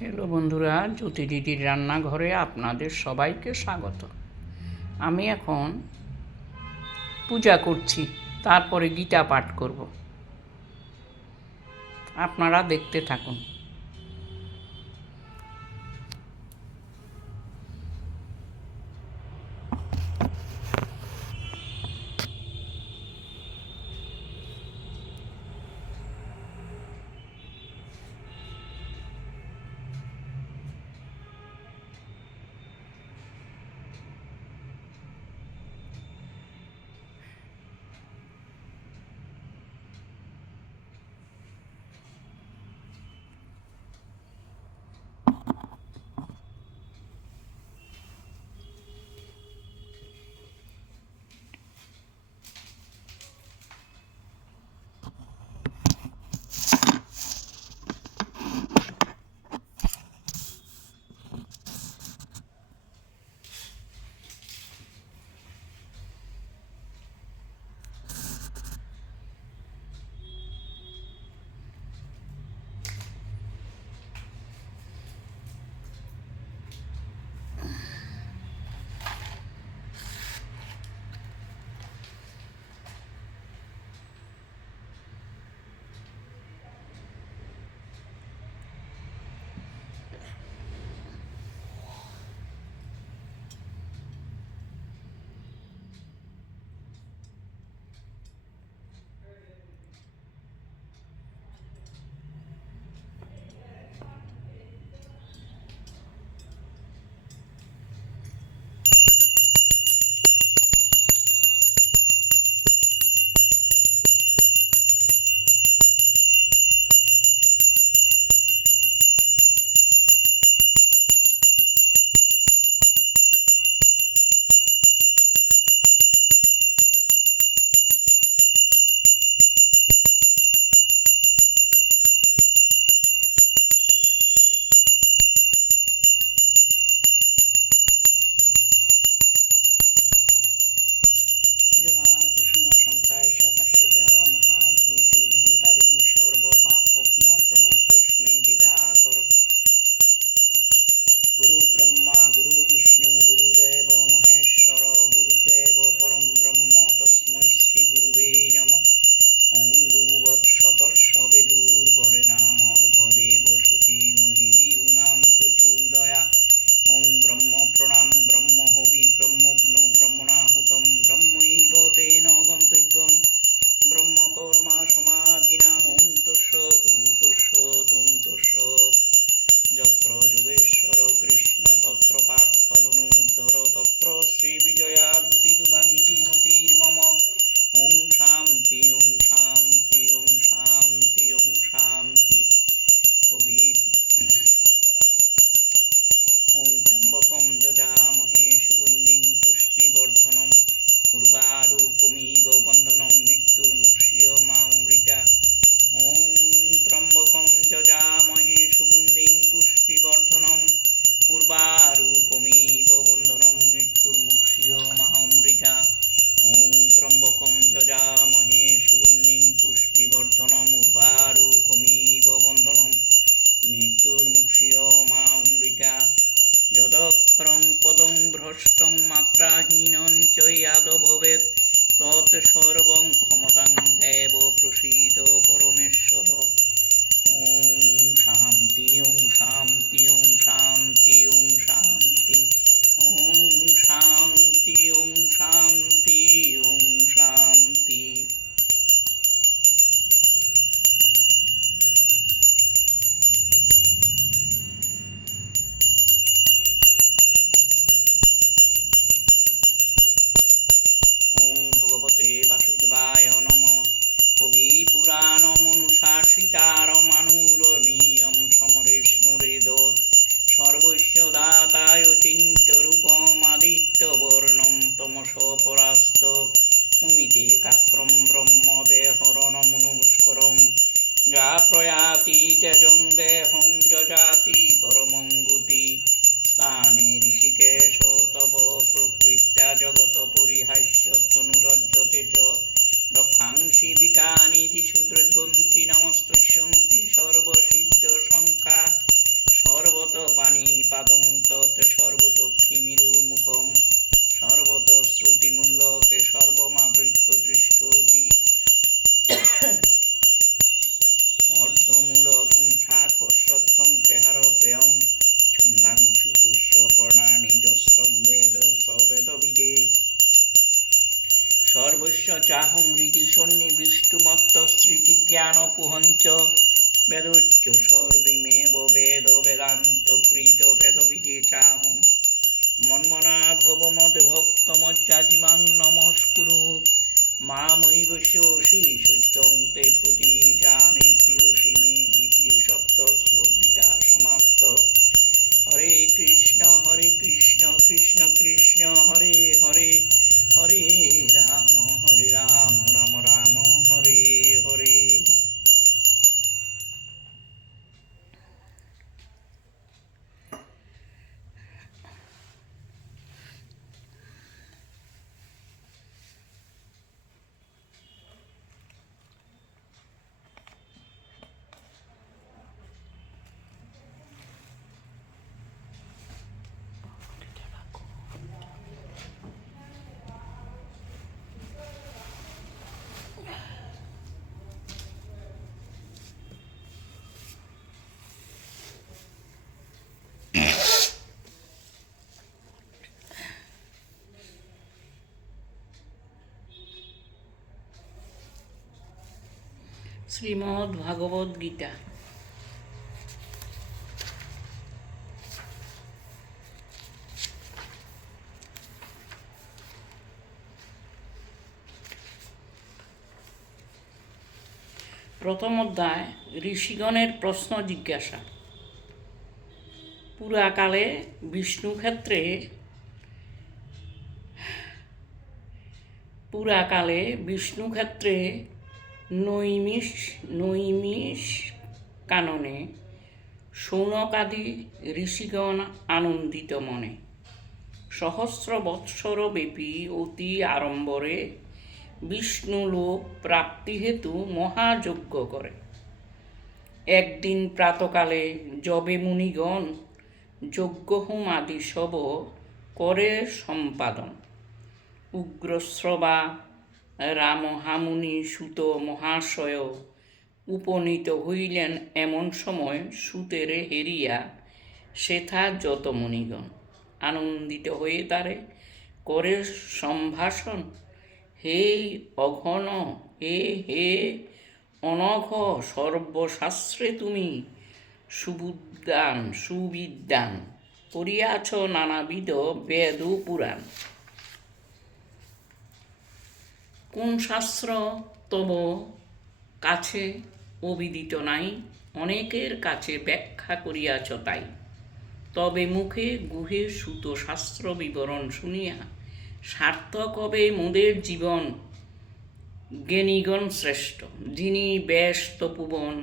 Hello বন্ধুরা, জ্যোতি দিদির রান্নাঘরে আপনাদের সবাইকে স্বাগত। আমি এখন পূজা করছি, তারপরে গীতা পাঠ করব। আপনারা দেখতে থাকুন। কুসুম শঙ্কায় কাশ্যপ্যায় মহাধূতি ধন্তারিং সর্বপাপগ্ন প্রণতস্মে দিবাকর। গুরু ব্রহ্মা গুরু বিষ্ণু গুরুদেব মহেশ্বর গুরুদেব পরম ব্রহ্ম তস্मै শ্রী গুরুবে নমঃ। ওং ভূর্ভুবস্সুতস্স বিদুর্বরেণ্যমর্গদেব সতীমহি ধিयूनां प्रचोदयात्। ওং ব্রহ্ম প্রণাম ব্রহ্ম হবি ব্রহ্মগ্নো ব্রহ্মণাহুতম ব্রহ্মৈব তেন গন্তব্যম ব্রহ্মকর্মা সমাধিনাম। ওং তৎসৎ ওং তৎসৎ ওং তৎসৎ। যত্র যোগেশ্বর কৃষ্ণ তত্র পার্থ ধনুর্ধর তত্র শ্রীবিজয়া ভূতিদুবানিতি মতির্মম। ওং শান্তি ওং শান্তি ওং শান্তি ওং শান্তি। কবি ওং ত্র্যম্বকম যজামহে সুগন্ধিং পুষ্টিবর্ধনম উর্বারুকমিব বন্ধনম মৃত্যুর্মুক্ষীয়মামৃতা। ওং ত্র্যম্বকম যজামহে সুগন্ধিং পুষ্টিবর্ধনম উর্বারুকমিব বন্ধনম মৃত্যুর্মুক্ষীয়মামৃতা। ওং ত্র্যম্বকম যজামহে সুগন্ধিং পুষ্টিবর্ধনম উর্বারুকমিব বন্ধনম মৃত্যুর্মুক্ষীয়মামৃতা। যদক্ষরং পদং ভ্রষ্টং মাত্রাহীনং চ ইয়াদ ভবেৎ তৎ সর্বং ক্ষমতাং দেব প্রসীদ পরমেশ্বর। ওং শান্তি ওং শান্তি ওং শান্তি ওং শান্তি ওং শান্তি ওং শান্তি ওং শান্তি। ওং ভগবতে বাসুদেবায় নমঃ। কবি পুরাণমনুশাসিতারমানুরণীয়ম সমরেষ্ণুরেদ সর্বস্য দাতায় চিন্ত্যরূপমাদিত্যবর্ণম তমস পরাস্ত উমিতে কাক্রম ব্রহ্ম দেহরণমনুষ্করম যা প্রয়াতি তেজং দেহং যজাতি পরমঙ্গুতি। স্থানে ঋষিকেশ তব প্রকৃত্যা জগত পরিহাস্য তনুরজ্যতে চ রক্ষাংসি বিতানি দিশু দ্রব্যন্তি নমস্তস্যন্তি সর্বসিদ্ধ সংখ্যা সর্ব সন্নিবিষ্টুমত্ত স্মৃতিজ্ঞানপুহঞ্চ বেদোচ্চ সর্বিমেব বেদ বেদান্ত কৃত বেদবিধি চাহম মন্মনা ভবমদ্ভক্তমজ্জাজিমাং নমস্কুরু মামৈবস্যোষি সত্যং তে প্রতিজানে প্রিয়সী মে ইতি সপ্ত শ্লোক গীতা সমাপ্ত। হরে কৃষ্ণ কৃষ্ণ কৃষ্ণ হরে হরে হরে রাম রাম রাম হরে হরে। শ্রীমদ্ ভাগবত গীতা প্রথম অধ্যায় ঋষিগণের প্রশ্ন জিজ্ঞাসা। পুরাকালে বিষ্ণুক্ষেত্রে নৈমিষ কাননে শৌনকাদি ঋষিগণ আনন্দিত মনে সহস্র বৎসরব্যাপী অতি আড়ম্বরে বিষ্ণুলোক প্রাপ্তিহেতু মহাযজ্ঞ করে। একদিন প্রাতকালে যবে মুনিগণ যজ্ঞহোম আদি সব করে সম্পাদন, উগ্রশ্রবা রামহামুনি সুত মহাশয় উপনীত হইলেন। এমন সময় সুতেরে হেরিয়া সেথা যত মুনিগণ আনন্দিত হয়ে তারে করে সম্ভাষণ। হে অঘন, হে অনঘ, সর্বশাস্ত্রে তুমি সুবিদ্যান করিয়াছ নানাবিধ বেদ পুরাণ। কোন শাস্ত্র তব কাছে অবিদিত নাই, অনেকের কাছে ব্যাখ্যা করিয়াছ তাই। তবে মুখে গুহে সুত শাস্ত্র বিবরণ শুনিয়া সার্থক হবে মোদের জীবন। জ্ঞানীগণ শ্রেষ্ঠ, যিনি ব্যাস তপুবন,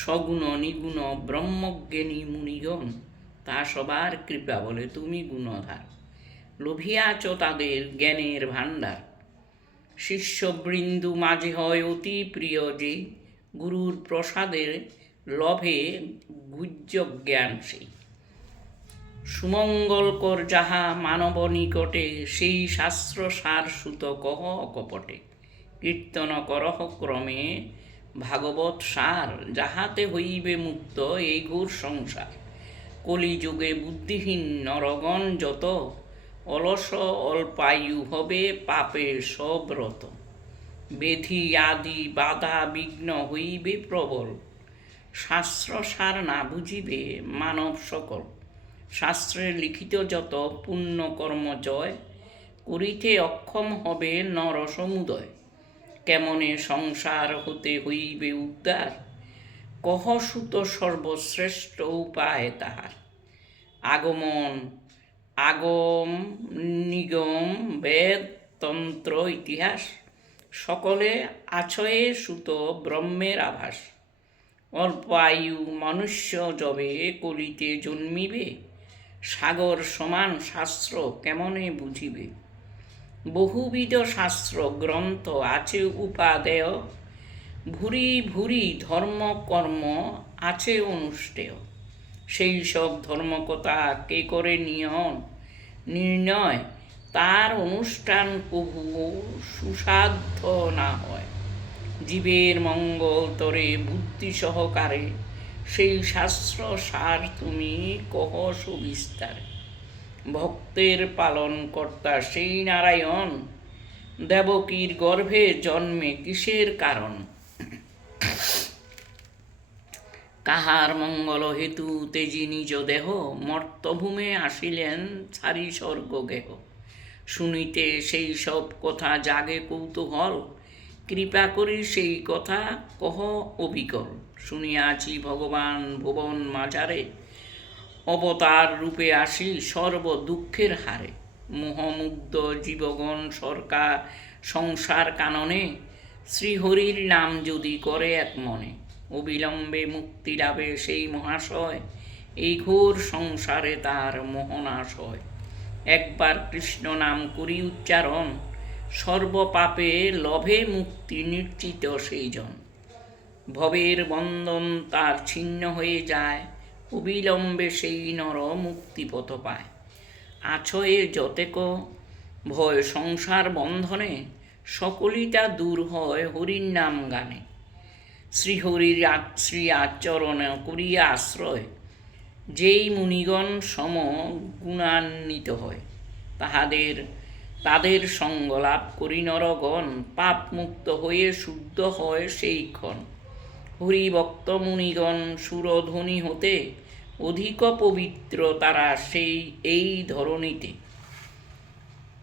সগুণ নিগুণ ব্রহ্মজ্ঞানী মুনিগণ, তা সবার কৃপা বলে তুমি গুণধার। লোভিয়াছ তাদের জ্ঞানের ভাণ্ডার, শিষ্যবৃন্দু মাঝে হয় অতি প্রিয় যে, গুরুর প্রসাদের লভে গুহ্য জ্ঞান সেই। সুমঙ্গলকর যাহা মানব নিকটে, সেই শাস্ত্র সার সুত কহ কপটে। কীর্তন করহ ক্রমে ভাগবত সার, যাহাতে হইবে মুক্ত এই ঘোর সংসার। কলিযুগে বুদ্ধিহীন নরগণ যত, অলস অল্পায়ু হবে পাপে সব্রত। বেধি আদি বাধা বিঘ্ন হইবে প্রবল, শাস্ত্র সার না বুঝিবে মানব সকল। শাস্ত্রে লিখিত যত পুণ্য কর্ম জয়, করিতে অক্ষম হবে নর সমুদয়। কেমনে সংসার হতে হইবে উদ্ধার, কহ সুত সর্বশ্রেষ্ঠ উপায় তাহার। আগম নিগম বেদ তন্ত্র ইতিহাস, সকলে আছয়ে সুত ব্রহ্মের আভাস। অল্প আয়ু মনুষ্য যবে কলিতে জন্মিবে, সাগর সমান শাস্ত্র কেমনে বুঝিবে। বহুবিধ শাস্ত্র গ্রন্থ আছে উপাদেয়, ভুরি ভুরি ধর্ম কর্ম আছে অনুষ্ঠেয়। সেই সব ধর্মকথা কে করে নির্ণয়, তার অনুষ্ঠান কভু সুসাধ্য না হয়। জীবের মঙ্গল তরে বুদ্ধি সহকারে, সেই শাস্ত্র সার তুমি কহ সুবিস্তারে। ভক্তের পালন কর্তা সেই নারায়ণ, দেবকীর গর্ভে জন্মে কিসের কারণ? কাহার মঙ্গল হেতু তেজি নিজ দেহ, মর্তভূমে আসিলেন ছাড়ি স্বর্গ গেহ। শুনিতে সেই সব কথা জাগে কৌতূহল, কৃপা করি সেই কথা কহ অবিকল। শুনিয়াছি ভগবান ভুবন মাঝারে, অবতার রূপে আসি সর্ব দুঃখের হারে। মোহমুগ্ধ জীবগণ সরকার সংসার কাননে, শ্রীহরির নাম যদি করে এক মনে, অবিলম্বে মুক্তি লাভে সেই মহাশয়, এই ঘোর সংসারে তার মোহনাশ হয়। একবার কৃষ্ণ নাম করি উচ্চারণ, সর্বপাপে লভে মুক্তি নিশ্চিত সেই জন। ভবের বন্ধন তার ছিন্ন হয়ে যায়, অবিলম্বে সেই নর মুক্তিপথ পায়। আছয়ে যতেক ভয় সংসার বন্ধনে, সকলিটা দূর হয় হরির নাম গানে। শ্রীহরির শ্রী আচরণ করিয়া আশ্রয়, যেই মুনিগণ সম গুণান্বিত হয়। তাদের সঙ্গ লাভ করি নরগণ, পাপ মুক্ত হয়ে শুদ্ধ হয় সেই ক্ষণ। হরিভক্ত মুনিগণ সুরধ্বনি হতে, অধিক পবিত্র তারা এই ধরণীতে।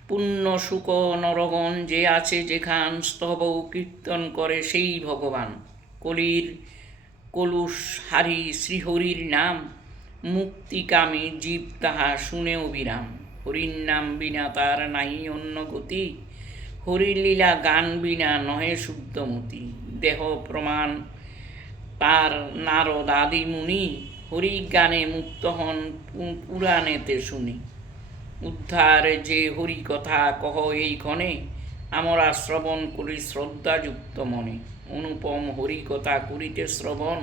পুণ্য সুখ নরগণ যে আছে যেখান, স্তব কীর্তন করে সেই ভগবান। কলির কলুষ হারি শ্রীহরির নাম, মুক্তিকামী জীব তাহা শুনে অবিরাম। হরির নাম বিনা তার নাই অন্য গতি, হরির লীলা গান বিনা নহে শুদ্ধমতি। দেহ প্রমাণ তার নারদ আদি মুনি, হরি গানে মুক্ত হন পুরাণেতে শুনি। উদ্ধার যে হরি কথা কহ এই ক্ষণে, আমরা শ্রবণ করি শ্রদ্ধাযুক্ত মনে। অনুপম হরি কথা করিতে শ্রবণ,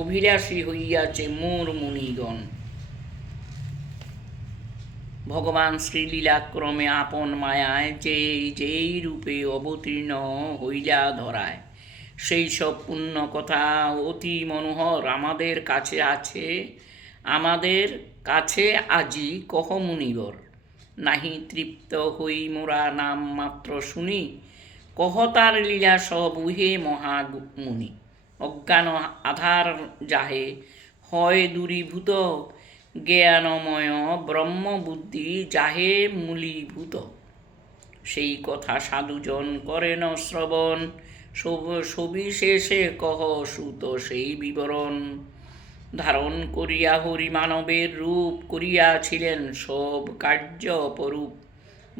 অভিলাষী হইয়াছে মোর মুনিগণ। ভগবান শ্রীলীলাক্রমে আপন মায়ায়, যেই রূপে অবতীর্ণ হইলা ধরায়, সেই সব পুণ্য কথা অতি মনোহর আমাদের কাছে আছে। আমাদের কাছে আজি কহ মুনিবর, নাহি তৃপ্ত হই মোরা নাম মাত্র শুনি, কহ তার লীলা সব উহে মহামুনি। অজ্ঞান আধার যাহে হয় দূরীভূত, জ্ঞানময় ব্রহ্মবুদ্ধি যাহে মূলীভূত। সেই কথা সাধুজন করেন শ্রবণ, সবিশেষে কহ সুত সেই বিবরণ। ধারণ করিয়া হরি মানবের রূপ, করিয়াছিলেন সব কার্য অপরূপ।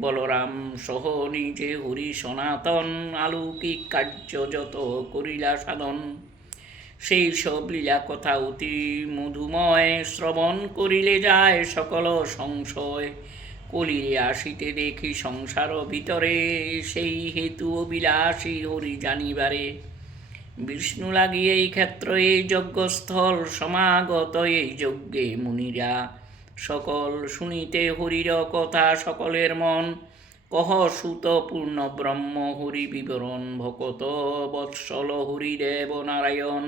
বলরাম সহ নিজে হরি সনাতন, আলৌকিক কার্য যত করিলা সাধন। সেই সব লীলা কথা অতি মধুময়, শ্রবণ করিলে যায় সকল সংশয়। কলিরে আসিতে দেখি সংসার ভিতরে, সেই হেতু অবিলাসী হরি জানিবারে। বিষ্ণু লাগিয়ে এই ক্ষেত্র এই যজ্ঞস্থল, সমাগত এই যজ্ঞে মুনিরা সকল। শুনিতে হরির কথা সকলের মন, কহ সুত পূর্ণ ব্রহ্ম হরি বিবরণ। ভকত বৎসল হরিদেব নারায়ণ,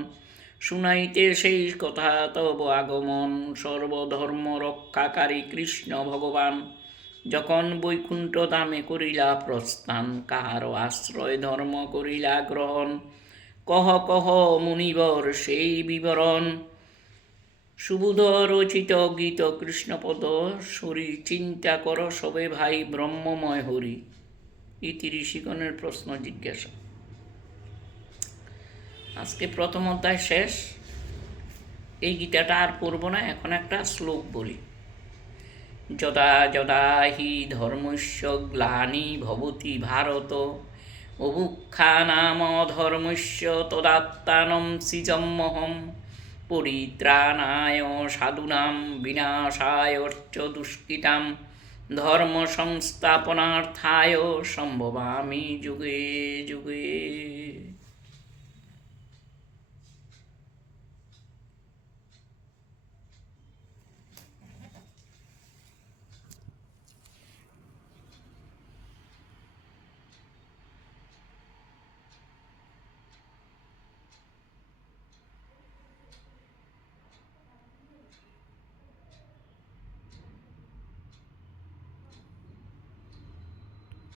শুনাইতে সেই কথা তব আগমন। সর্বধর্ম রক্ষাকারী কৃষ্ণ ভগবান, যখন বৈকুণ্ঠ ধামে করিলা প্রস্থান, কাহার আশ্রয় ধর্ম করিলা গ্রহণ। কহ কহ মুনিবর সেই বিবরণ। সুবোধ রচিত গীত কৃষ্ণপদ, সরি চিন্তা কর সবে ভাই ব্রহ্মময় হরি। ইতি ঋষিগণের প্রশ্ন জিজ্ঞাসা। আজকে প্রথম অধ্যায় শেষ। এই গীতাটা আর পড়ব না, এখন একটা শ্লোক বলি। যদা যদা হি ধর্মস্য গ্লানি ভবতি ভারত, অভুক্ষানাম ধর্মস্য তদাত্মানম সৃজম্যহম। পরিত্রাণায় সাধূনাং বিনাশায় চ দুষ্কৃতাং, ধর্ম সংস্থাপনার্থায় সম্ভবামি যুগে যুগে।